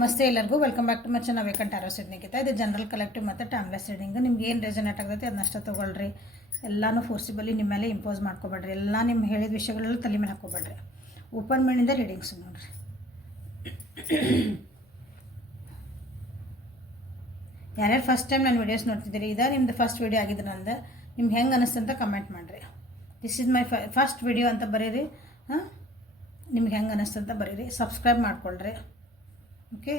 ನಮಸ್ತೆ ಎಲ್ಲರಿಗೂ welcome back to my channel ವೇಕಂಟ್ ಆರೋ ಸಿಡ್ನಿಗಿಂತ ಇದು ಜನರಲ್ ಕಲೆಕ್ಟಿವ್ ಮತ್ತು ಟೈಮ್ಲೆಸ್ ರೀಡಿಂಗ್. ನಿಮ್ಗೆ ಏನು ರೆಸನೇಟ್ ಆಗ್ತೈತೆ ಅದನ್ನಷ್ಟ ತೊಗೊಳ್ರಿ. ಎಲ್ಲನೂ ಫೋರ್ಸಿಬಲಿ ನಿಮ್ಮ ಮೇಲೆ ಇಂಪೋಸ್ ಮಾಡ್ಕೊಬೇಡ್ರಿ. ಎಲ್ಲ ನಿಮ್ಮ ಹೇಳಿದ ವಿಷಯಗಳೆಲ್ಲ ತಲೆ ಮೇಲೆ ಹಾಕ್ಕೊಬೇಡ್ರಿ. ಓಪನ್ ಮೈಂಡಿಂದ ರೀಡಿಂಗ್ಸ್ ನೋಡ್ರಿ. ಯಾರ್ಯಾರು ಫಸ್ಟ್ ಟೈಮ್ ನಾನು ವೀಡಿಯೋಸ್ ನೋಡ್ತಿದ್ದೀರಿ, ಇದು ನಿಮ್ಮದು ಫಸ್ಟ್ ವೀಡಿಯೋ ಆಗಿದೆ ನಂದು. ನಿಮ್ಗೆ ಹೆಂಗೆ ಅನ್ನಿಸ್ತಂತ ಕಮೆಂಟ್ ಮಾಡಿರಿ. This is my first video ಅಂತ ಬರೀರಿ. ನಿಮ್ಗೆ ಹೆಂಗೆ ಅನ್ನಿಸ್ತಂತ ಬರೀರಿ. ಸಬ್ಸ್ಕ್ರೈಬ್ ಮಾಡ್ಕೊಳ್ರಿ. Okay,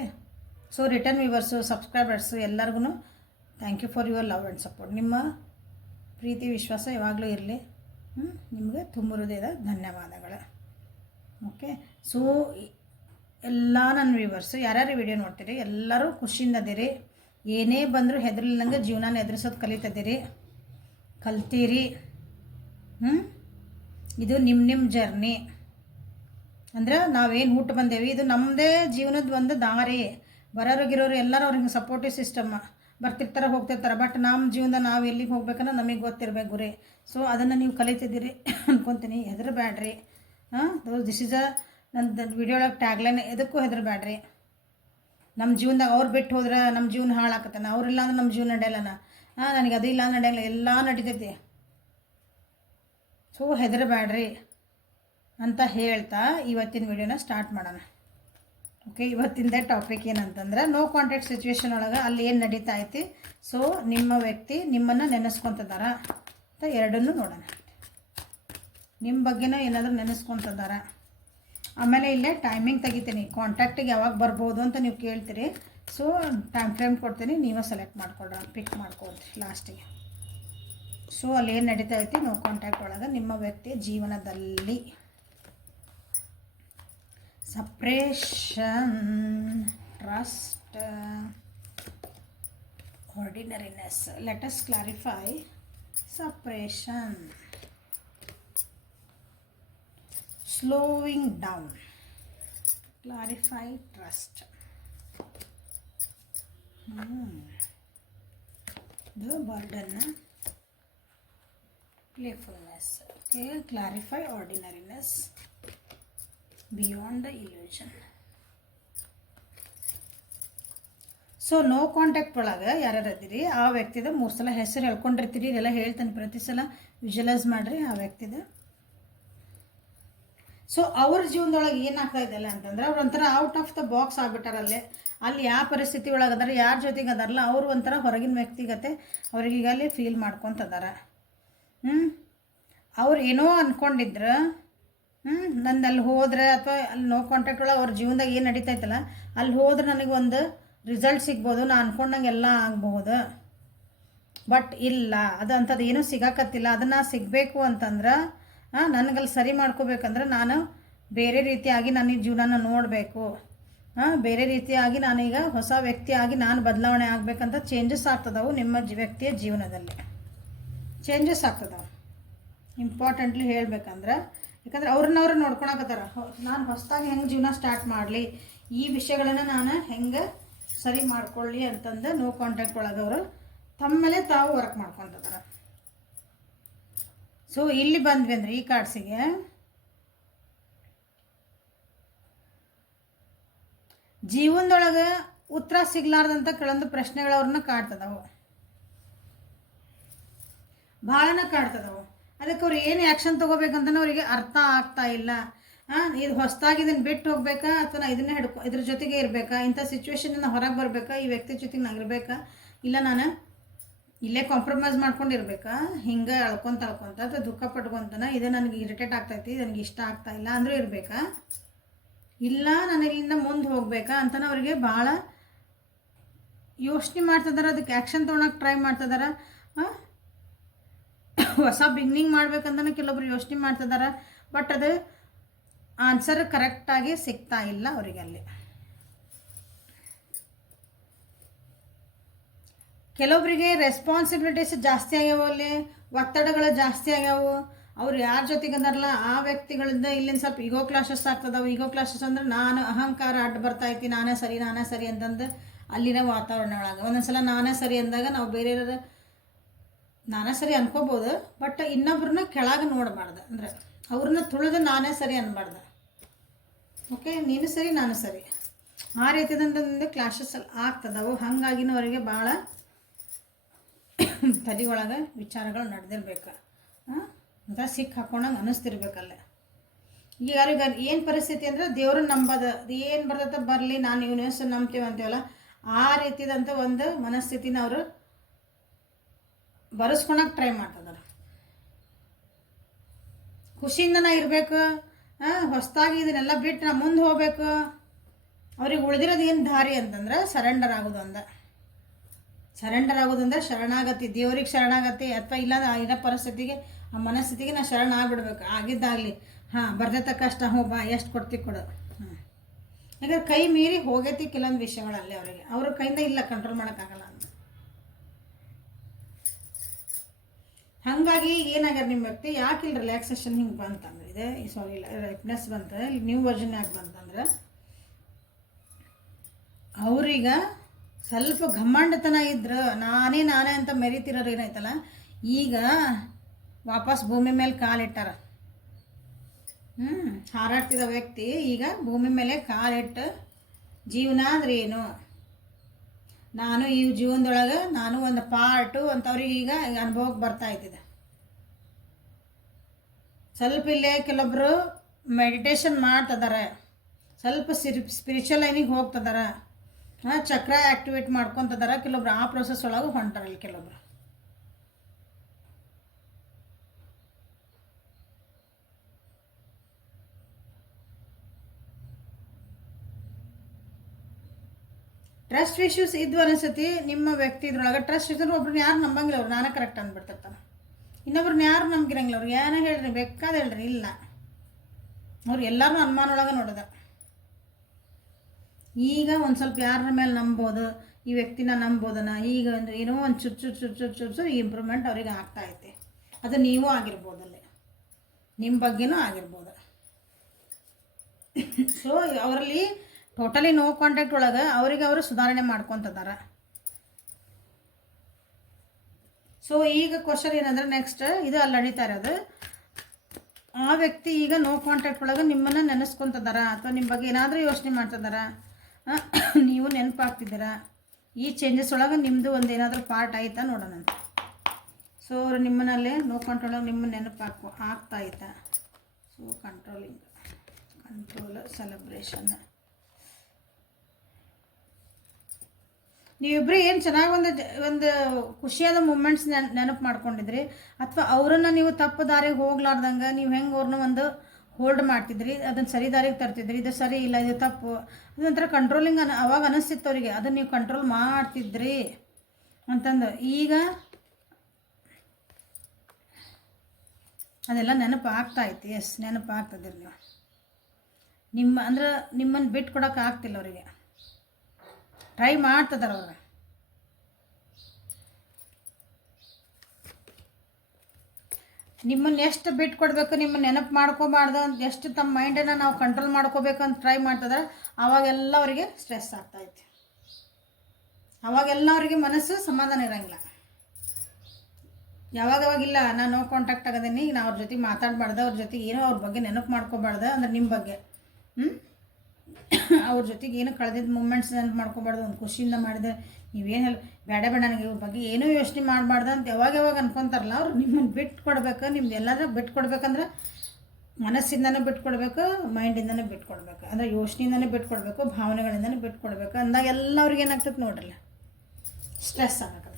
so return viewers, subscribers ಎಲ್ಲರಿಗೂ thank you for your love and support. ನಿಮ್ಮ ಪ್ರೀತಿ ವಿಶ್ವಾಸ ಯಾವಾಗಲೂ ಇರಲಿ. ನಿಮಗೆ ತುಂಬ ಹೃದಯದ ಧನ್ಯವಾದಗಳು. ಓಕೆ, ಸೊ ಎಲ್ಲ ನನ್ನ ವ್ಯೂವರ್ಸು ಯಾರ್ಯಾರು ವಿಡಿಯೋ ನೋಡ್ತೀರಿ ಎಲ್ಲರೂ ಖುಷಿಯಿಂದ ಅದಿರಿ. ಏನೇ ಬಂದರೂ ಹೆದರ್ಲಿಲ್ಲಂಗೆ ಜೀವನ ಎದುರಿಸೋದು ಕಲಿತದಿರಿ, ಕಲ್ತೀರಿ. ಇದು ನಿಮ್ಮ ಜರ್ನಿ. ಅಂದ್ರೆ ನಾವೇನು ಹುಟ್ಟು ಬಂದೇವಿ, ಇದು ನಮ್ಮದೇ ಜೀವನದ ಒಂದು ದಾರಿ. ಬರೋರಿಗಿರೋರು ಎಲ್ಲರೂ ಅವ್ರಿಗೆ ಸಪೋರ್ಟಿವ್ ಸಿಸ್ಟಮ್ ಬರ್ತಿರ್ತಾರೆ, ಹೋಗ್ತಿರ್ತಾರೆ. ಬಟ್ ನಮ್ಮ ಜೀವನದ ನಾವು ಎಲ್ಲಿಗೆ ಹೋಗ್ಬೇಕನ್ನೋ ನಮಗೆ ಗೊತ್ತಿರಬೇಕು ಗುರಿ. ಸೊ ಅದನ್ನು ನೀವು ಕಲಿತಿದ್ದೀರಿ ಅನ್ಕೊತೀನಿ. ಹೆದರಬೇಡ್ರಿ. ದಿಸ್ ಈಸ್ ನನ್ನ ವಿಡಿಯೋ ಒಳಗೆ ಟ್ಯಾಗ್ಲೈನ್, ಎದಕ್ಕೂ ಹೆದರಬೇಡ್ರಿ. ನಮ್ಮ ಜೀವನದಾಗ ಅವ್ರು ಬಿಟ್ಟು ಹೋದ್ರೆ ನಮ್ಮ ಜೀವನ ಹಾಳಾಕತ್ತಾನ, ಅವ್ರಿಲ್ಲ ಅಂದ್ರೆ ನಮ್ಮ ಜೀವನ ನಡೆಯಲ್ಲನ. ನನಗೆ ಅದು ಇಲ್ಲ ನಡೆಯಲ್ಲ, ಎಲ್ಲ ನಡೀತೈತಿ. ಸೊ ಹೆದರಬೇಡ್ರಿ ಅಂತ ಹೇಳ್ತಾ ಇವತ್ತಿನ ವಿಡಿಯೋನ ಸ್ಟಾರ್ಟ್ ಮಾಡೋಣ. ಓಕೆ, ಇವತ್ತಿಂದ ಟಾಪಿಕ್ ಏನಂತಂದ್ರೆ ನೋ ಕಾಂಟ್ಯಾಕ್ಟ್ ಸಿಚುವೇಶನ್ ಒಳಗೆ ಅಲ್ಲಿ ಏನು ನಡೀತಾ ಐತಿ. ಸೊ ನಿಮ್ಮ ವ್ಯಕ್ತಿ ನಿಮ್ಮನ್ನು ನೆನೆಸ್ಕೊತಿದ್ದಾರ ಅಂತ ಎರಡನ್ನೂ ನೋಡೋಣ. ನಿಮ್ಮ ಬಗ್ಗೆನೂ ಏನಾದರೂ ನೆನೆಸ್ಕೊತಿದ್ದಾರ. ಆಮೇಲೆ ಇಲ್ಲೇ ಟೈಮಿಂಗ್ ತೆಗಿತೀನಿ, ಕಾಂಟ್ಯಾಕ್ಟಿಗೆ ಯಾವಾಗ ಬರ್ಬೋದು ಅಂತ ನೀವು ಕೇಳ್ತೀರಿ. ಸೊ ಟೈಮ್ ಫ್ರೇಮ್ ಕೊಡ್ತೀನಿ, ನೀವೇ ಸೆಲೆಕ್ಟ್ ಮಾಡ್ಕೊಳ್ರಿ, ಪಿಕ್ ಮಾಡ್ಕೊಳ್ರಿ ಲಾಸ್ಟಿಗೆ. ಸೊ ಅಲ್ಲಿ ಏನು ನಡೀತಾ ಐತಿ ನೋ ಕಾಂಟ್ಯಾಕ್ಟ್ ಒಳಗೆ ನಿಮ್ಮ ವ್ಯಕ್ತಿ ಜೀವನದಲ್ಲಿ. Separation, trust, ordinariness. Let us clarify separation. Slowing down. Clarify trust. The burden. Playfulness. Okay, clarify ordinariness. Beyond the illusion. So no contact ಒಳಗೆ ಯಾರ್ಯಾರು ಇದ್ದೀರಿ ಆ ವ್ಯಕ್ತಿದ 3 ಸಲ ಹೆಸರು ಹೇಳ್ಕೊಂಡಿರ್ತೀರಿ. ಇದೆಲ್ಲ ಹೇಳ್ತಾನೆ, ಪ್ರತಿ ಸಲ ವಿಜುವಲೈಸ್ ಮಾಡಿರಿ ಆ ವ್ಯಕ್ತಿದ. ಸೊ ಅವ್ರ ಜೀವನದೊಳಗೆ ಏನಾಗ್ತಾ ಇದೆಯಲ್ಲ ಅಂತಂದ್ರೆ ಅವ್ರು ಒಂಥರ ಔಟ್ ಆಫ್ ದ ಬಾಕ್ಸ್ ಆಗ್ಬಿಟ್ಟಾರಲ್ಲೇ. ಅಲ್ಲಿ ಯಾವ ಪರಿಸ್ಥಿತಿ ಒಳಗೆ ಅದಾರ, ಯಾರ ಜೊತೆಗೆ ಅದಾರಲ್ಲ ಅವರು ಒಂಥರ ಹೊರಗಿನ ವ್ಯಕ್ತಿಗತೆ ಅವ್ರಿಗೀಗ ಅಲ್ಲಿ ಫೀಲ್ ಮಾಡ್ಕೊತದಾರ. ಅವ್ರು ಏನೋ ಅಂದ್ಕೊಂಡಿದ್ರು, ನಂದು ಅಲ್ಲಿ ಹೋದ್ರೆ ಅಥವಾ ಅಲ್ಲಿ ನೋ ಕಾಂಟ್ಯಾಕ್ಟ್ ಒಳಗೆ ಅವ್ರ ಜೀವನದಾಗ ಏನು ನಡೀತೈತಲ್ಲ ಅಲ್ಲಿ ಹೋದ್ರೆ ನನಗೆ ಒಂದು ರಿಸಲ್ಟ್ ಸಿಗ್ಬೋದು, ನಾನು ಅಂದ್ಕೊಂಡಂಗೆ ಎಲ್ಲ ಆಗಬಹುದು. ಬಟ್ ಇಲ್ಲ, ಅದು ಅಂಥದ್ದು ಏನೂ ಸಿಗಾಕತ್ತಿಲ್ಲ. ಅದನ್ನು ಸಿಗಬೇಕು ಅಂತಂದ್ರೆ ನನಗಲ್ಲಿ ಸರಿ ಮಾಡ್ಕೋಬೇಕಂದ್ರೆ ನಾನು ಬೇರೆ ರೀತಿಯಾಗಿ ನಾನು ಈ ಜೀವನನ ನೋಡಬೇಕು. ಬೇರೆ ರೀತಿಯಾಗಿ ನಾನೀಗ ಹೊಸ ವ್ಯಕ್ತಿಯಾಗಿ ನಾನು ಬದಲಾವಣೆ ಆಗಬೇಕಂತ ಚೇಂಜಸ್ ಆಗ್ತದವು. ನಿಮ್ಮ ವ್ಯಕ್ತಿಯ ಜೀವನದಲ್ಲಿ ಚೇಂಜಸ್ ಆಗ್ತದವು. ಇಂಪಾರ್ಟೆಂಟ್ಲಿ ಹೇಳಬೇಕಂದ್ರೆ, ಯಾಕಂದ್ರೆ ಅವ್ರನ್ನವ್ರು ನೋಡ್ಕೊಳಕತ್ತಾರ. ನಾನು ಹೊಸದಾಗಿ ಹೆಂಗೆ ಜೀವನ ಸ್ಟಾರ್ಟ್ ಮಾಡಲಿ, ಈ ವಿಷಯಗಳನ್ನು ನಾನು ಹೆಂಗೆ ಸರಿ ಮಾಡ್ಕೊಳ್ಳಿ ಅಂತಂದು ನೋ ಕಾಂಟ್ಯಾಕ್ಟ್ ಒಳಗೆ ಅವರು ತಮ್ಮ ಮೇಲೆ ತಾವು ವರ್ಕ್ ಮಾಡ್ಕೊತಿದ್ದಾರೆ. ಸೊ ಇಲ್ಲಿ ಬಂದ್ವಿ ಅಂದರೆ ಈ ಕಾರ್ಡ್ಸಿಗೆ ಜೀವನದೊಳಗೆ ಉತ್ತರ ಸಿಗ್ಲಾರ್ದಂಥ ಕೆಲವೊಂದು ಪ್ರಶ್ನೆಗಳು ಅವ್ರನ್ನ ಕಾಡ್ತದವು, ಭಾಳನ ಕಾಡ್ತದವು. ಅದಕ್ಕೆ ಅವ್ರು ಏನು ಆ್ಯಕ್ಷನ್ ತೊಗೋಬೇಕಂತನೂ ಅವರಿಗೆ ಅರ್ಥ ಆಗ್ತಾ ಇಲ್ಲ. ಇದು ಹೊಸದಾಗಿ ಇದನ್ನು ಬಿಟ್ಟು ಹೋಗ್ಬೇಕಾ ಅಥವಾ ಇದನ್ನೇ ಇದ್ರ ಜೊತೆಗೆ ಇರಬೇಕಾ, ಇಂಥ ಸಿಚುವೇಶನಿಂದ ಹೊರಗೆ ಬರಬೇಕಾ, ಈ ವ್ಯಕ್ತಿ ಜೊತೆಗೆ ನಾನು ಇರಬೇಕಾ, ಇಲ್ಲ ನಾನು ಇಲ್ಲೇ ಕಾಂಪ್ರಮೈಸ್ ಮಾಡ್ಕೊಂಡಿರ್ಬೇಕಾ, ಹಿಂಗೆ ಅಳ್ಕೊತ ಅಥವಾ ದುಃಖ ಪಟ್ಕೊತಾನ ಇದು ನನಗೆ ಇರಿಟೇಟ್ ಆಗ್ತೈತಿ, ನನಗೆ ಇಷ್ಟ ಆಗ್ತಾ ಇಲ್ಲ ಅಂದರೂ ಇರಬೇಕಾ, ಇಲ್ಲ ನಾನು ಇಲ್ಲಿಂದ ಮುಂದೆ ಹೋಗಬೇಕಾ ಅಂತಲೂ ಅವರಿಗೆ ಭಾಳ ಯೋಚನೆ ಮಾಡ್ತಿದ್ದಾರೆ. ಅದಕ್ಕೆ ಆ್ಯಕ್ಷನ್ ತೊಗೊಳಕ್ಕೆ ಟ್ರೈ ಮಾಡ್ತಿದ್ದಾರೆ. ಹೊಸ ಬಿಗ್ನಿಂಗ್ ಮಾಡ್ಬೇಕಂತಲೇ ಕೆಲವೊಬ್ರು ಯೋಚನೆ ಮಾಡ್ತಿದ್ದಾರೆ. ಬಟ್ ಅದು ಆನ್ಸರ್ ಕರೆಕ್ಟಾಗಿ ಸಿಗ್ತಾ ಇಲ್ಲ ಅವರಿಗೆ. ಅಲ್ಲಿ ಕೆಲವೊಬ್ಬರಿಗೆ ರೆಸ್ಪಾನ್ಸಿಬಿಲಿಟೀಸ್ ಜಾಸ್ತಿ ಆಗ್ಯಾವ, ಅಲ್ಲಿ ಒತ್ತಡಗಳು ಜಾಸ್ತಿ ಆಗ್ಯಾವು. ಅವ್ರು ಯಾರ ಜೊತೆಗೆ ಅದಾರಲ್ಲ ಆ ವ್ಯಕ್ತಿಗಳಿಂದ ಇಲ್ಲಿಂದ ಸ್ವಲ್ಪ ಈಗೋ ಕ್ಲಾಶಸ್ ಆಗ್ತದವು. ಈಗೋ ಕ್ಲಾಶಸ್ ಅಂದ್ರೆ ನಾನು ಅಹಂಕಾರ ಅಡ್ಡ ಬರ್ತೈತಿ, ನಾನೇ ಸರಿ ಅಂತಂದು ಅಲ್ಲಿನ ವಾತಾವರಣ ಒಳಗೆ ಒಂದೊಂದ್ಸಲ ನಾನೇ ಸರಿ ಅಂದಾಗ ನಾವು ಬೇರೆಯವ್ರ ನಾನೇ ಸರಿ ಅನ್ಕೋಬೋದು. ಬಟ್ ಇನ್ನೊಬ್ರನ್ನ ಕೆಳಗೆ ನೋಡಬಾರ್ದು, ಅಂದರೆ ಅವ್ರನ್ನ ತುಳಿದು ನಾನೇ ಸರಿ ಅನ್ಬಾರ್ದು. ಓಕೆ, ನೀನು ಸರಿ ನಾನು ಸರಿ. ಆ ರೀತಿಯಾದಂಥದ್ದು ಕ್ಲಾಶಸ್ ಆಗ್ತದವು. ಹಾಗಾಗಿನೂ ಅವರಿಗೆ ಭಾಳ ತಲೆ ಒಳಗೆ ವಿಚಾರಗಳು ನಡೆದಿರ್ಬೇಕು. ಅಂತ ಸಿಕ್ಕ ಹಾಕೊಂಡಂಗೆ ಅನ್ನಿಸ್ತಿರ್ಬೇಕಲ್ಲೇ. ಈಗ ಅವ್ರಿಗೆ ಏನು ಪರಿಸ್ಥಿತಿ ಅಂದರೆ ದೇವ್ರನ್ನ ನಂಬೋದು, ಏನು ಬರ್ತೈತೆ ಬರಲಿ, ನಾನು ಇವನು ನಂಬ್ತೀವಿ ಅಂತೀವಲ್ಲ, ಆ ರೀತಿದಂಥ ಒಂದು ಮನಸ್ಥಿತಿನ ಅವರು ಬರೆಸ್ಕೊಳಕ್ಕೆ ಟ್ರೈ ಮಾಡ್ತಿದ್ದಾರೆ. ಖುಷಿಯಿಂದ ನಾ ಇರಬೇಕು, ಹೊಸದಾಗಿ ಇದನ್ನೆಲ್ಲ ಬಿಟ್ಟು ನಾ ಮುಂದೆ ಹೋಗ್ಬೇಕು. ಅವ್ರಿಗೆ ಉಳಿದಿರೋದು ಏನು ದಾರಿ ಅಂತಂದ್ರೆ ಸರೆಂಡರ್ ಆಗೋದು ಅಂದ್ರೆ ಶರಣಾಗತಿ, ದೇವ್ರಿಗೆ ಶರಣಾಗತಿ. ಅಥವಾ ಇಲ್ಲ ಇರೋ ಪರಿಸ್ಥಿತಿಗೆ, ಆ ಮನಸ್ಥಿತಿಗೆ ನಾ ಶರಣ ಆಗ್ಬಿಡ್ಬೇಕು. ಆಗಿದ್ದಾಗಲಿ, ಬರ್ತೈತೆ ಕಷ್ಟ, ಬಾ ಎಷ್ಟು ಕೊಡ್ತೀವಿ ಕೊಡು. ಯಾಕಂದ್ರೆ ಕೈ ಮೀರಿ ಹೋಗೈತಿ ಕೆಲವೊಂದು ವಿಷಯಗಳಲ್ಲಿ ಅವರಿಗೆ, ಅವ್ರ ಕೈಯಿಂದ ಇಲ್ಲ ಕಂಟ್ರೋಲ್ ಮಾಡೋಕ್ಕಾಗಲ್ಲ ಅಂತ. ಹಾಗಾಗಿ ಏನಾಗ್ಯಾರ ನಿಮ್ಮ ವ್ಯಕ್ತಿ, ಯಾಕೆ ಇಲ್ಲಿ ರಿಲ್ಯಾಕ್ಸೇಷನ್ ಹಿಂಗೆ ಬಂತಂದ್ರೆ ಇದೆ, ಸಾರಿ ರೈಪ್ನೆಸ್ ಬಂತ, ಇಲ್ಲಿ ನ್ಯೂ ವರ್ಷನ್ ಯಾಕೆ ಬಂತಂದ್ರೆ ಅವ್ರೀಗ ಸ್ವಲ್ಪ ಘಮ್ಮಂಡತನ ಇದ್ರೆ ನಾನೇ ಅಂತ ಮೆರಿತಿರೋರು ಏನೈತಲ್ಲ, ಈಗ ವಾಪಸ್ ಭೂಮಿ ಮೇಲೆ ಕಾಲಿಟ್ಟಾರ. ಹಾರಾಡ್ತಿದ್ದ ವ್ಯಕ್ತಿ ಈಗ ಭೂಮಿ ಮೇಲೆ ಕಾಲಿಟ್ಟು ಜೀವನ ಅಂದ್ರೆ ಏನು, ನಾನು ಈ ಜೀವನದೊಳಗೆ ನಾನು ಒಂದು ಪಾರ್ಟು ಅಂತವ್ರಿಗೆ ಈಗ ಅನುಭವಕ್ಕೆ ಬರ್ತಾ ಇದ್ದಿದೆ. ಸ್ವಲ್ಪ ಇಲ್ಲೇ ಕೆಲವೊಬ್ಬರು ಮೆಡಿಟೇಷನ್ ಮಾಡ್ತಿದ್ದಾರೆ, ಸ್ವಲ್ಪ ಸ್ಪಿರಿಚುವಲ್ ಲೈನಿಗೆ ಹೋಗ್ತಿದ್ದಾರೆ, ಚಕ್ರ ಆ್ಯಕ್ಟಿವೇಟ್ ಮಾಡ್ಕೊತಿದ್ದಾರೆ. ಕೆಲವೊಬ್ರು ಆ ಪ್ರೊಸೆಸ್ ಒಳಗೆ ಹೊಂಟಾರಲ್ಲಿ. ಕೆಲವೊಬ್ರು ಟ್ರಸ್ಟ್ ಇಶ್ಯೂಸ್ ಇದ್ವು ಅನಿಸತಿ ನಿಮ್ಮ ವ್ಯಕ್ತಿ ಇದ್ರೊಳಗೆ. ಟ್ರಸ್ಟ್ ಇದ್ರೆ ಒಬ್ರನ್ನ ಯಾರು ನಂಬಂಗಿಲ್ಲ, ಅವ್ರು ನಾನೇ ಕರೆಕ್ಟ್ ಅಂದ್ಬಿಡ್ತಿರ್ತಾನೆ. ಇನ್ನೊಬ್ರನ್ನ ಯಾರು ನಂಬಿರಂಗಿಲ್ಲ, ಅವ್ರಿಗೆ ಏನೋ ಹೇಳ್ರಿ, ಬೇಕಾದ ಹೇಳ್ರಿ, ಇಲ್ಲ ಅವ್ರು ಎಲ್ಲರೂ ಅನುಮಾನ ಒಳಗೆ ನೋಡೋದ. ಈಗ ಒಂದು ಸ್ವಲ್ಪ ಯಾರ ಮೇಲೆ ನಂಬೋದು, ಈ ವ್ಯಕ್ತಿನ ನಂಬೋದನ, ಈಗ ಒಂದು ಏನೋ ಒಂದು ಚುಚ್ಚು ಇಂಪ್ರೂವ್ಮೆಂಟ್ ಅವ್ರಿಗೆ ಆಗ್ತಾಯಿದೆ. ಅದು ನೀವು ಆಗಿರ್ಬೋದಲ್ಲಿ, ನಿಮ್ಮ ಬಗ್ಗೆನೂ ಆಗಿರ್ಬೋದು. ಸೊ ಅವರಲ್ಲಿ ಟೋಟಲಿ ನೋ ಕಾಂಟ್ಯಾಕ್ಟ್ ಒಳಗೆ ಅವರಿಗೆ ಅವರು ಸುಧಾರಣೆ ಮಾಡ್ಕೊತಿದ್ದಾರೆ. ಸೊ ಈಗ ಕ್ವಶನ್ ಏನಂದ್ರೆ ನೆಕ್ಸ್ಟ್ ಇದು ಅಲ್ಲಿ ನಡೀತಾ ಇರೋದು, ಆ ವ್ಯಕ್ತಿ ಈಗ ನೋ ಕಾಂಟ್ಯಾಕ್ಟ್ ಒಳಗೆ ನಿಮ್ಮನ್ನು ನೆನೆಸ್ಕೊತಿದ್ದಾರ ಅಥವಾ ನಿಮ್ಮ ಬಗ್ಗೆ ಏನಾದರೂ ಯೋಚನೆ ಮಾಡ್ತಿದ್ದಾರ, ನೀವು ನೆನಪಾಗ್ತಿದ್ದೀರಾ. ಈ ಚೇಂಜಸ್ ಒಳಗೆ ನಿಮ್ಮದು ಒಂದು ಏನಾದರೂ ಪಾರ್ಟ್ ಆಯ್ತಾ ನೋಡೋಣ. ಸೊ ಅವರು ನಿಮ್ಮನಲ್ಲೇ ನೋ ಕಾಂಟ್ರೋಲ್ ಒಳಗೆ ನಿಮ್ಮ ನೆನಪು ಆಗ್ತಾ ಆಯ್ತಾ. ಸೊ ಕಂಟ್ರೋಲ್ ಸೆಲೆಬ್ರೇಷನ್, ನೀವಿಬ್ಬರು ಏನು ಚೆನ್ನಾಗಿ ಒಂದು ಖುಷಿಯಾದ ಮೂಮೆಂಟ್ಸ್ ನೆನಪು ಮಾಡ್ಕೊಂಡಿದ್ರಿ, ಅಥವಾ ಅವರನ್ನು ನೀವು ತಪ್ಪು ದಾರಿಗೆ ಹೋಗ್ಲಾರ್ದಂಗೆ ನೀವು ಹೆಂಗೆ ಅವ್ರನ್ನ ಒಂದು ಹೋಲ್ಡ್ ಮಾಡ್ತಿದ್ರಿ, ಅದನ್ನು ಸರಿ ದಾರಿಗೆ ತರ್ತಿದ್ರಿ. ಇದು ಸರಿ ಇಲ್ಲ, ಇದು ತಪ್ಪು, ಅದೊಂಥರ ಕಂಟ್ರೋಲಿಂಗ್ ಅವಾಗ ಅನಿಸ್ತಿತ್ತು ಅವರಿಗೆ, ಅದನ್ನು ನೀವು ಕಂಟ್ರೋಲ್ ಮಾಡ್ತಿದ್ರಿ ಅಂತಂದು. ಈಗ ಅದೆಲ್ಲ ನೆನಪು ಆಗ್ತಾಯಿತ್ತು. ಎಸ್, ನೆನಪು ಆಗ್ತದಿರಿ ನೀವು. ನಿಮ್ಮನ್ನು ಬಿಟ್ಟು ಕೊಡೋಕೆ ಆಗ್ತಿಲ್ಲ ಅವರಿಗೆ, ಟ್ರೈ ಮಾಡ್ತಿದ್ದಾರೆ ಅವ್ರು. ನಿಮ್ಮನ್ನು ಎಷ್ಟು ಬಿಟ್ಟು ಕೊಡಬೇಕು, ನಿಮ್ಮನ್ನು ನೆನಪು ಮಾಡ್ಕೋಬಾರ್ದು ಅಂತ ಎಷ್ಟು ತಮ್ಮ ಮೈಂಡನ್ನು ನಾವು ಕಂಟ್ರೋಲ್ ಮಾಡ್ಕೋಬೇಕು ಅಂತ ಟ್ರೈ ಮಾಡ್ತಿದ್ದಾರೆ, ಆವಾಗೆಲ್ಲ ಅವರಿಗೆ ಸ್ಟ್ರೆಸ್ ಆಗ್ತಾಯಿತ್ತು. ಅವಾಗೆಲ್ಲ ಅವರಿಗೆ ಮನಸ್ಸು ಸಮಾಧಾನ ಇರೋಂಗಿಲ್ಲ. ಯಾವಾಗವಾಗಿಲ್ಲ ನಾನು ನೋ ಕಾಂಟ್ಯಾಕ್ಟ್ ಆಗೋದೀನಿ, ನಾನು ಅವ್ರ ಜೊತೆ ಮಾತಾಡಬಾರ್ದು, ಅವ್ರ ಜೊತೆಗೆ ಏನೋ ಅವ್ರ ಬಗ್ಗೆ ನೆನಪು ಮಾಡ್ಕೋಬಾರ್ದು, ಅಂದ್ರೆ ನಿಮ್ಮ ಬಗ್ಗೆ ಅವ್ರ ಜೊತೆಗೆ ಏನು ಕಳೆದಿದ್ದ ಮೂಮೆಂಟ್ಸ್ ನೆನಪು ಮಾಡ್ಕೋಬಾರ್ದು. ಒಂದು ಖುಷಿಯಿಂದ ಮಾಡಿದೆ, ನೀವೇನು ಹೇಳಿ ಬೇಡ ನನಗೆ ಇವ್ರ ಬಗ್ಗೆ ಏನೂ ಯೋಚನೆ ಮಾಡಬಾರ್ದು ಅಂತ ಯಾವಾಗ ಅನ್ಕೊತಾರಲ್ಲ, ಅವ್ರು ನಿಮ್ಮನ್ನು ಬಿಟ್ಟು ಕೊಡ್ಬೇಕು. ನಿಮ್ದು ಎಲ್ಲಾದ್ರೂ ಬಿಟ್ಟು ಕೊಡ್ಬೇಕಂದ್ರೆ ಮನಸ್ಸಿಂದನೇ ಬಿಟ್ಟು ಕೊಡಬೇಕು, ಮೈಂಡಿಂದನೇ ಬಿಟ್ಟು ಕೊಡಬೇಕು, ಅಂದರೆ ಯೋಚನೆಯಿಂದನೇ ಬಿಟ್ಟು ಕೊಡಬೇಕು, ಭಾವನೆಗಳಿಂದನೇ ಬಿಟ್ಟು ಕೊಡಬೇಕು ಅಂದಾಗ ಎಲ್ಲ ಅವ್ರಿಗೆ ಏನಾಗ್ತದೆ ನೋಡ್ರಲ್ಲ, ಸ್ಟ್ರೆಸ್ ಆಗತ್ತೆ.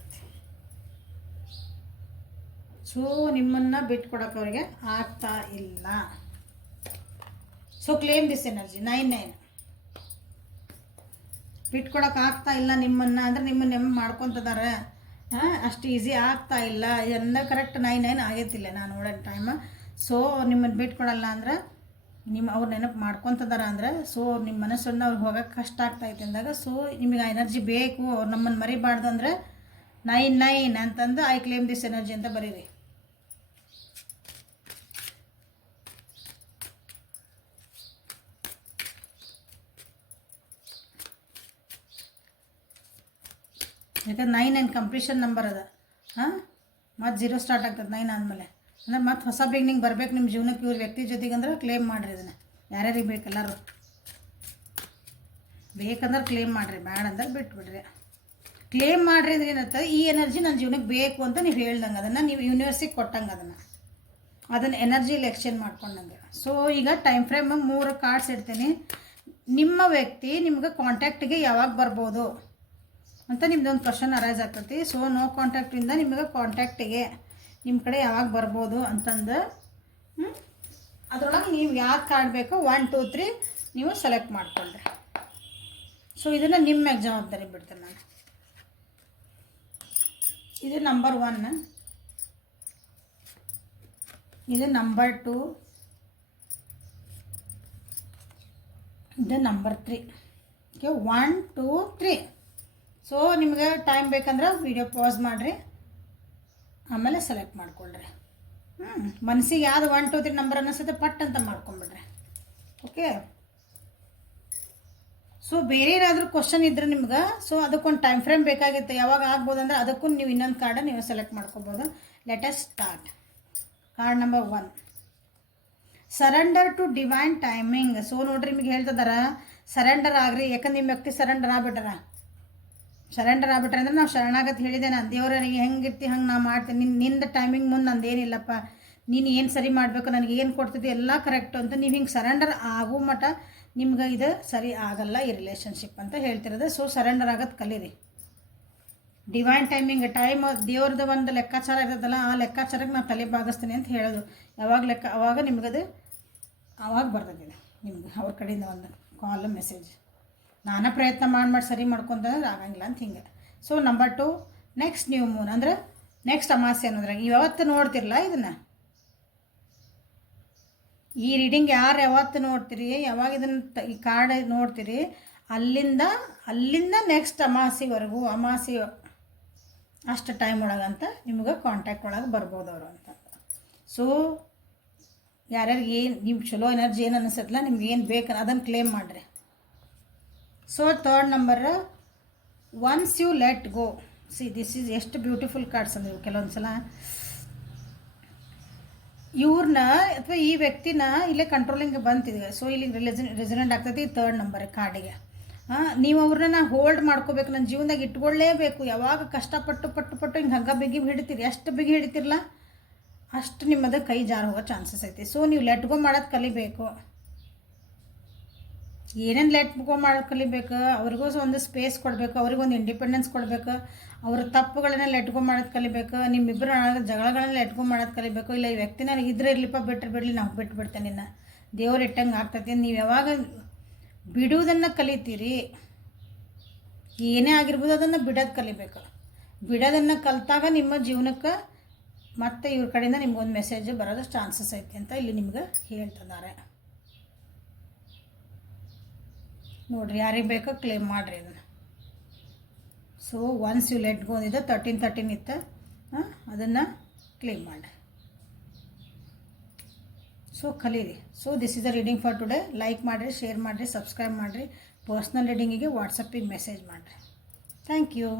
ಸೊ ನಿಮ್ಮನ್ನು ಬಿಟ್ಟು ಕೊಡೋಕೆ ಅವ್ರಿಗೆ ಆಗ್ತಾ ಇಲ್ಲ. ಸೊ ಕ್ಲೇಮ್ ದಿಸ್ ಎನರ್ಜಿ 9 ಬಿಟ್ಕೊಡೋಕೆ ಆಗ್ತಾ ಇಲ್ಲ ನಿಮ್ಮನ್ನು, ಅಂದರೆ ನಿಮ್ಮನ್ನು ನೆಮ್ಮದಿ ಮಾಡ್ಕೊತಿದ್ದಾರೆ. ಅಷ್ಟು ಈಸಿ ಆಗ್ತಾ ಇಲ್ಲ. ಎಲ್ಲ ಕರೆಕ್ಟ್ 9 ಆಗೈತಿಲ್ಲ ನಾನು ನೋಡೋ ಟೈಮ್. ಸೊ ನಿಮ್ಮನ್ನು ಬಿಟ್ಕೊಡಲ್ಲ ಅಂದ್ರೆ ಅವ್ರು ನೆನಪು ಮಾಡ್ಕೊತಿದ್ದಾರೆ ಅಂದರೆ, ಸೊ ನಿಮ್ಮ ಮನಸ್ಸನ್ನು ಅವ್ರಿಗೆ ಹೋಗೋಕೆ ಕಷ್ಟ ಆಗ್ತಾಯಿತ್ತು ಅಂದಾಗ, ಸೊ ನಿಮಗೆ ಆ ಎನರ್ಜಿ ಬೇಕು, ಅವ್ರು ನಮ್ಮನ್ನು ಮರಿಬಾರ್ದು ಅಂದರೆ 9 ಅಂತಂದು ಐ ಕ್ಲೇಮ್ ದಿಸ್ ಎನರ್ಜಿ ಅಂತ ಬರೀರಿ. ಯಾಕಂದ್ರೆ 9 ಕಂಪ್ಲೀಷನ್ ನಂಬರ್ ಅದ. ಮತ್ತು 0 ಸ್ಟಾರ್ಟ್ ಆಗ್ತದೆ 9 ಆದಮೇಲೆ. ಅಂದ್ರೆ ಮತ್ತು ಹೊಸ ಬಿಗ್ನಿಂಗ್ ಬರ್ಬೇಕು ನಿಮ್ಮ ಜೀವನಕ್ಕೆ ಇವ್ರ ವ್ಯಕ್ತಿ ಜೊತೆಗೆ, ಅಂದ್ರೆ ಕ್ಲೇಮ್ ಮಾಡಿರಿ ಇದನ್ನು ಯಾರ್ಯಾರಿಗೆ ಬೇಕು ಎಲ್ಲರೂ. ಬೇಕಂದ್ರೆ ಕ್ಲೇಮ್ ಮಾಡಿರಿ, ಬ್ಯಾಡ ಅಂದ್ರೆ ಬಿಟ್ಬಿಡ್ರಿ. ಕ್ಲೇಮ್ ಮಾಡಿರಿ ಅಂದ್ರೆ ಏನಂತ, ಈ ಎನರ್ಜಿ ನನ್ನ ಜೀವನಕ್ಕೆ ಬೇಕು ಅಂತ ನೀವು ಹೇಳ್ದಂಗೆ, ಅದನ್ನು ನೀವು ಯೂನಿವರ್ಸಿಗೆ ಕೊಟ್ಟಂಗೆ ಅದನ್ನು ಎನರ್ಜಿಲಿ ಎಕ್ಸ್ಚೇಂಜ್ ಮಾಡ್ಕೊಂಡಂಗೆ. ಸೊ ಈಗ ಟೈಮ್ ಫ್ರೇಮ್ 3 ಕಾರ್ಡ್ಸ್ ಇಡ್ತೀನಿ. ನಿಮ್ಮ ವ್ಯಕ್ತಿ ನಿಮ್ಗೆ ಕಾಂಟ್ಯಾಕ್ಟಿಗೆ ಯಾವಾಗ ಬರ್ಬೋದು ಅಂತ ನಿಮ್ದೊಂದು ಕ್ವಶನ್ ಅರೈಸ್ ಆಗ್ತೈತಿ. ಸೊ ನೋ ಕಾಂಟ್ಯಾಕ್ಟಿಂದ ನಿಮ್ಗೆ ಕಾಂಟ್ಯಾಕ್ಟಿಗೆ ನಿಮ್ಮ ಕಡೆ ಯಾವಾಗ ಬರ್ಬೋದು ಅಂತಂದು ಅದರೊಳಗೆ ನೀವು ಯಾಕೆ ಕಾರ್ಡ್ ಬೇಕೋ 1 2 3 ನೀವು ಸೆಲೆಕ್ಟ್ ಮಾಡ್ಕೊಂಡ್ರಿ. ಸೊ ಇದನ್ನು ನಿಮ್ಮ ಜವಾಬ್ದಾರಿ ಬಿಡ್ತೇನೆ ನಾನು. ಇದು ನಂಬರ್ 1, ಇದು ನಂಬರ್ 2, ಇದು ನಂಬರ್ 3. ಓಕೆ, 1 2 3. ಸೊ ನಿಮ್ಗೆ ಟೈಮ್ ಬೇಕಂದ್ರೆ ವಿಡಿಯೋ ಪಾಸ್ ಮಾಡಿರಿ, ಆಮೇಲೆ ಸೆಲೆಕ್ಟ್ ಮಾಡ್ಕೊಳ್ರಿ. ಮನಸ್ಸಿಗೆ ಯಾವುದು 1 2 3 ನಂಬರ್ ಅನ್ನಿಸುತ್ತೆ ಪಟ್ ಅಂತ ಮಾಡ್ಕೊಂಬಿಡ್ರಿ. ಓಕೆ, ಸೊ ಬೇರೆ ಏನಾದರೂ ಕ್ವಶನ್ ಇದ್ರೆ ನಿಮ್ಗೆ, ಸೊ ಅದಕ್ಕೊಂದು ಟೈಮ್ ಫ್ರೇಮ್ ಬೇಕಾಗಿತ್ತು, ಯಾವಾಗ ಆಗ್ಬೋದು ಅಂದ್ರೆ ಅದಕ್ಕೂ ನೀವು ಇನ್ನೊಂದು ಕಾರ್ಡ ನೀವು ಸೆಲೆಕ್ಟ್ ಮಾಡ್ಕೋಬೋದು. Let us start. Card number 1, surrender to divine timing. So ನೋಡ್ರಿ, ನಿಮಗೆ ಹೇಳ್ತಿದಾರ ಸರೆಂಡರ್ ಆಗ್ರಿ, ಯಾಕಂದ್ರೆ ನಿಮ್ಮ ವ್ಯಕ್ತಿ ಸರೆಂಡರ್ ಆಗ್ಬಿಟ್ಟಾರ ಅಂದ್ರೆ ನಾವು ಶರಣಾಗತಿ ಹೇಳಿದೆ ನಾನು, ದೇವರಿಗೆ ಹೆಂಗಿರ್ತಿ ಹಂಗೆ ನಾ ಮಾಡ್ತೀನಿ, ನಿಂದ ಟೈಮಿಂಗ್ ಮುಂದೆ ನಂದೇನಿಲ್ಲಪ್ಪ, ನೀನು ಏನು ಸರಿ ಮಾಡಬೇಕು, ನನಗೆ ಏನು ಕೊಡ್ತಿದ್ದೆ ಎಲ್ಲ ಕರೆಕ್ಟು ಅಂತ ನೀವು ಹಿಂಗೆ ಸರೆಂಡರ್ ಆಗೋ ಮಟ್ಟ ನಿಮ್ಗೆ ಇದು ಸರಿ ಆಗಲ್ಲ ಈ ರಿಲೇಷನ್ಶಿಪ್ ಅಂತ ಹೇಳ್ತಿರೋದು. ಸೊ ಸರೆಂಡರ್ ಆಗೋದು ಕಲೀರಿ. ಡಿವೈನ್ ಟೈಮಿಂಗ್, ಟೈಮ್ ದೇವ್ರದ್ದು ಒಂದು ಲೆಕ್ಕಾಚಾರ ಇರೋದಲ್ಲ, ಆ ಲೆಕ್ಕಾಚಾರಕ್ಕೆ ನಾನು ತಲೆ ಬಾಗಿಸ್ತೀನಿ ಅಂತ ಹೇಳೋದು. ಯಾವಾಗ ಅವಾಗ ನಿಮ್ಗದು ಆವಾಗ ಬರ್ತದೆ ನಿಮ್ಗೆ ಅವ್ರ ಕಡೆಯಿಂದ ಒಂದು ಕಾಲ್ ಮೆಸೇಜ್. ನಾನೇ ಪ್ರಯತ್ನ ಮಾಡಿ ಸರಿ ಮಾಡ್ಕೊಂತಂದ್ರೆ ಆಗಂಗಿಲ್ಲ ಅಂತ ಹಿಂಗೆ. So number 2, next new Moon ಅಂದ್ರೆ ನೆಕ್ಸ್ಟ್ ಅಮಾವಾಸ್ಯೆ ಅನ್ನೋದ್ರಾಗ ಯಾವತ್ತು ನೋಡ್ತಿರಲ್ಲ ಇದನ್ನು, ಈ ರೀಡಿಂಗ್ ಯಾರು ಯಾವತ್ತು ನೋಡ್ತೀರಿ, ಯಾವಾಗ ಇದನ್ನು ಈ ಕಾರ್ಡ್ ನೋಡ್ತೀರಿ, ಅಲ್ಲಿಂದ ನೆಕ್ಸ್ಟ್ ಅಮಾವಾಸ್ಯೆವರೆಗೂ, ಅಮಾವಾಸ್ಯೆ ಅಷ್ಟು ಟೈಮ್ ಒಳಗಂತ ನಿಮ್ಗೆ ಕಾಂಟ್ಯಾಕ್ಟ್ ಒಳಗೆ ಬರ್ಬೋದು ಅವರು ಅಂತ. ಸೊ ಯಾರ್ಯಾರಿಗೆ ಏನು ನಿಮ್ಮ ಚಲೋ ಎನರ್ಜಿ ಏನು ಅನಿಸುತ್ತಲ್ಲ, ನಿಮ್ಗೆ ಏನು ಬೇಕು ಅದನ್ನು ಕ್ಲೇಮ್ ಮಾಡಿರಿ. So third number, once you let go. See this is ಎಷ್ಟು ಬ್ಯೂಟಿಫುಲ್ ಕಾರ್ಡ್ಸ್ ಅಂದ್ರೆ ಕೆಲವೊಂದು ಸಲ ಇವ್ರನ್ನ ಅಥವಾ ಈ ವ್ಯಕ್ತಿನ ಇಲ್ಲೇ ಕಂಟ್ರೋಲಿಂಗ್ ಬಂತಿದೆ. ಸೊ ಇಲ್ಲಿ ರೆಸಿಡೆಂಟ್ ಆಗ್ತೈತಿ ಥರ್ಡ್ ನಂಬರ್ ಕಾರ್ಡಿಗೆ. ನೀವು ಅವ್ರನ್ನ ಹೋಲ್ಡ್ ಮಾಡ್ಕೋಬೇಕು, ನನ್ನ ಜೀವನದಾಗ ಇಟ್ಕೊಳ್ಳೇಬೇಕು. ಯಾವಾಗ ಕಷ್ಟಪಟ್ಟು ಹಿಂಗೆ ಹಗ್ಗ ಬಿಗಿ ಹಿಡಿತೀರಿ, ಎಷ್ಟು ಬಿಗಿ ಹಿಡಿತಿರಲ್ಲ ಅಷ್ಟು ನಿಮ್ಮದು ಕೈ ಜಾರು ಹೋಗೋ ಚಾನ್ಸಸ್ ಐತಿ. ಸೊ ನೀವು ಲೆಟ್ ಗೋ ಮಾಡೋದು ಕಲಿಬೇಕು. ಏನೇನು ಲೆಟ್ ಗೋ ಮಾಡೋದು ಕಲಿಬೇಕು, ಅವ್ರಿಗೂ ಒಂದು ಸ್ಪೇಸ್ ಕೊಡಬೇಕು, ಅವ್ರಿಗೊಂದು ಇಂಡಿಪೆಂಡೆನ್ಸ್ ಕೊಡಬೇಕು, ಅವ್ರ ತಪ್ಪುಗಳನ್ನ ಲೆಟ್ ಗೋ ಮಾಡೋದು ಕಲಿಬೇಕು, ನಿಮ್ಮಿಬ್ಬರ ಜಗಳಗಳನ್ನ ಲೆಟ್ ಗೋ ಮಾಡೋದು ಕಲಿಬೇಕು. ಇಲ್ಲ ಈ ವ್ಯಕ್ತಿನ ಇದ್ರೆ ಇರ್ಲಿಪ್ಪ, ಬಿಟ್ಟರೆ ಬಿಡಲಿ, ನಾವು ಬಿಟ್ಬಿಡ್ತೇನೆ ನಿನ್ನ, ದೇವ್ರು ಇಟ್ಟಂಗೆ ಆಗ್ತೈತಿ. ನೀವು ಯಾವಾಗ ಬಿಡುವುದನ್ನು ಕಲಿತೀರಿ, ಏನೇ ಆಗಿರ್ಬೋದು ಅದನ್ನು ಬಿಡೋದು ಕಲಿಬೇಕು. ಬಿಡೋದನ್ನು ಕಲಿತಾಗ ನಿಮ್ಮ ಜೀವನಕ್ಕೆ ಮತ್ತೆ ಇವ್ರ ಕಡೆಯಿಂದ ನಿಮ್ಗೊಂದು ಮೆಸೇಜ್ ಬರೋದು ಚಾನ್ಸಸ್ ಐತಿ ಅಂತ ಇಲ್ಲಿ ನಿಮ್ಗೆ ಹೇಳ್ತಿದ್ದಾರೆ. ನೋಡಿರಿ, ಯಾರಿಗೆ ಬೇಕೋ ಕ್ಲೇಮ್ ಮಾಡಿರಿ ಅದನ್ನು. So once you let go ಇದೆ 13 ಇತ್ತು, ಅದನ್ನು ಕ್ಲೇಮ್ ಮಾಡಿ. ಸೊ ಕಲೀರಿ. So this is the reading for today. Like ಮಾಡಿರಿ, ಶೇರ್ ಮಾಡಿರಿ, ಸಬ್ಸ್ಕ್ರೈಬ್ ಮಾಡಿರಿ. ಪರ್ಸ್ನಲ್ ರೀಡಿಂಗಿಗೆ ವಾಟ್ಸಪ್ಪಿಗೆ ಮೆಸೇಜ್ ಮಾಡಿರಿ. Thank you.